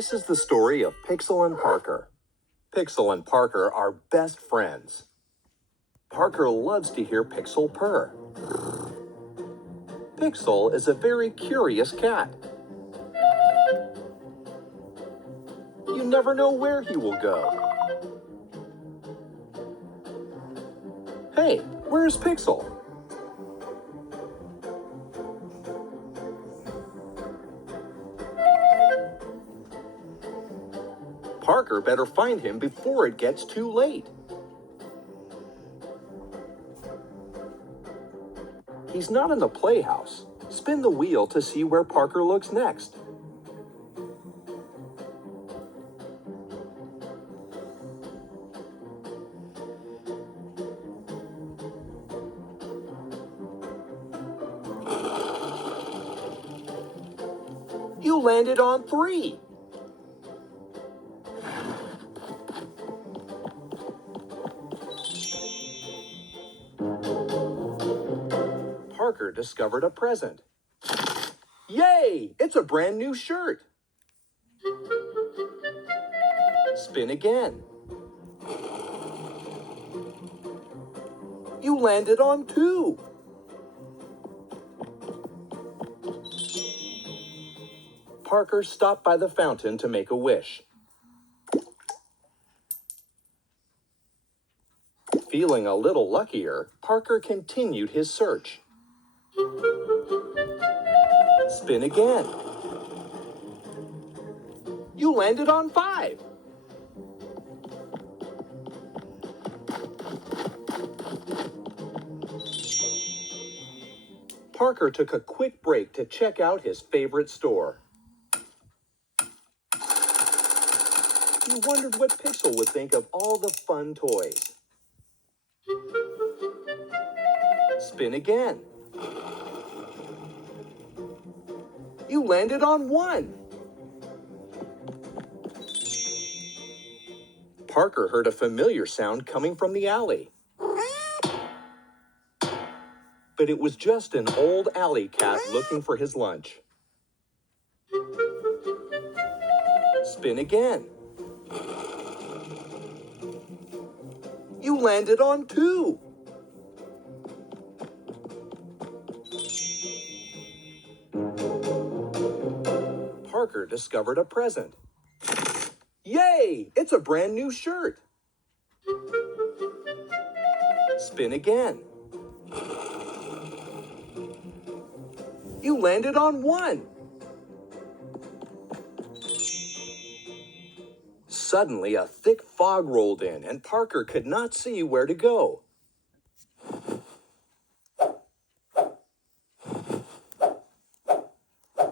This is the story of Pixel and Parker. Pixel and Parker are best friends. Parker loves to hear Pixel purr. Pixel is a very curious cat. You never know where he will go. Hey, where's Pixel? Parker better find him before it gets too late. He's not in the playhouse. Spin the wheel to see where Parker looks next. You landed on 3. Parker discovered a present. Yay! It's a brand new shirt. Spin again. You landed on 2. Parker stopped by the fountain to make a wish. Feeling a little luckier, Parker continued his search. Spin again. You landed on 5. Parker took a quick break to check out his favorite store. He wondered what Pixel would think of all the fun toys. Spin again. You landed on 1. Parker heard a familiar sound coming from the alley. But it was just an old alley cat looking for his lunch. Spin again. You landed on 2. Parker discovered a present. Yay! It's a brand new shirt. Spin again. You landed on 1. Suddenly, a thick fog rolled in, and Parker could not see where to go.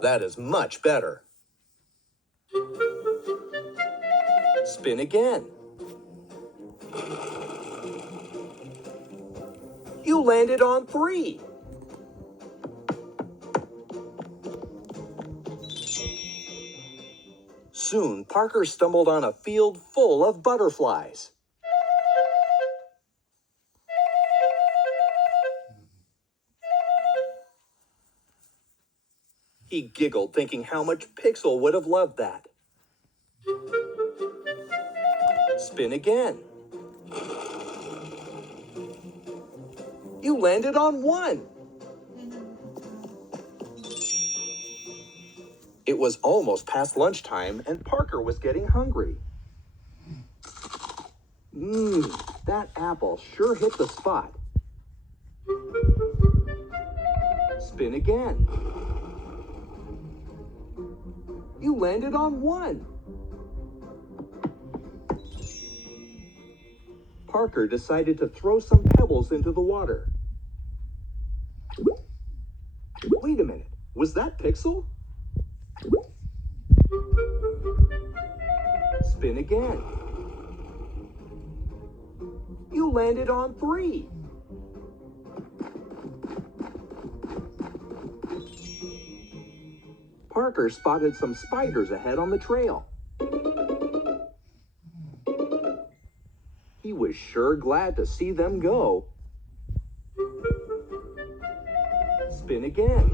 That is much better. Spin again. You landed on 3. Soon, Parker stumbled on a field full of butterflies. He giggled, thinking how much Pixel would have loved that. Spin again. You landed on 1. It was almost past lunchtime, and Parker was getting hungry. That apple sure hit the spot. Spin again. You landed on 1. Parker decided to throw some pebbles into the water. Wait a minute, was that Pixel? Spin again. You landed on 3. Parker spotted some spiders ahead on the trail. He was sure glad to see them go. Spin again.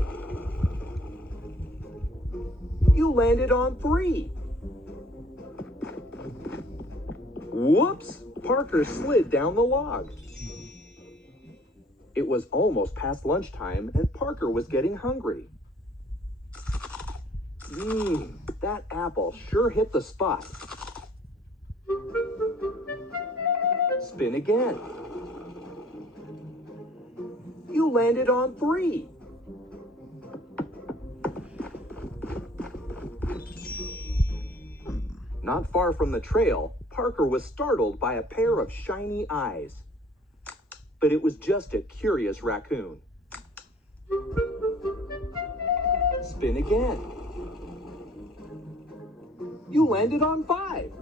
You landed on 3. Whoops! Parker slid down the log. It was almost past lunchtime and Parker was getting hungry. That apple sure hit the spot. Spin again. You landed on 3. Not far from the trail, Parker was startled by a pair of shiny eyes. But it was just a curious raccoon. Spin again. You landed on 5.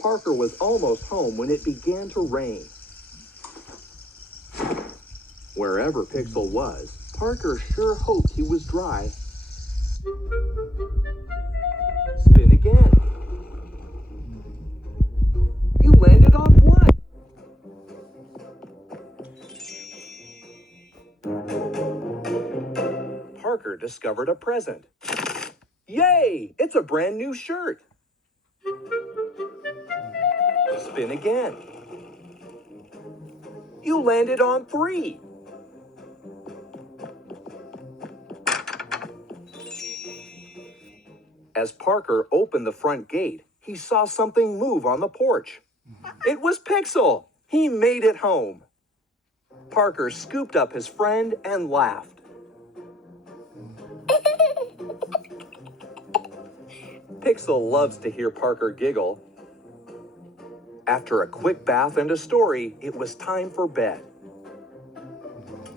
Parker was almost home when it began to rain. Wherever Pixel was, Parker sure hoped he was dry. Spin again. You landed on 1. Parker discovered a present. Yay! It's a brand new shirt. Spin again. You landed on 3. As Parker opened the front gate, he saw something move on the porch. It was Pixel! He made it home. Parker scooped up his friend and laughed. Pixel loves to hear Parker giggle. After a quick bath and a story, it was time for bed.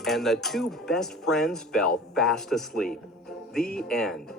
And the two best friends fell fast asleep. The end.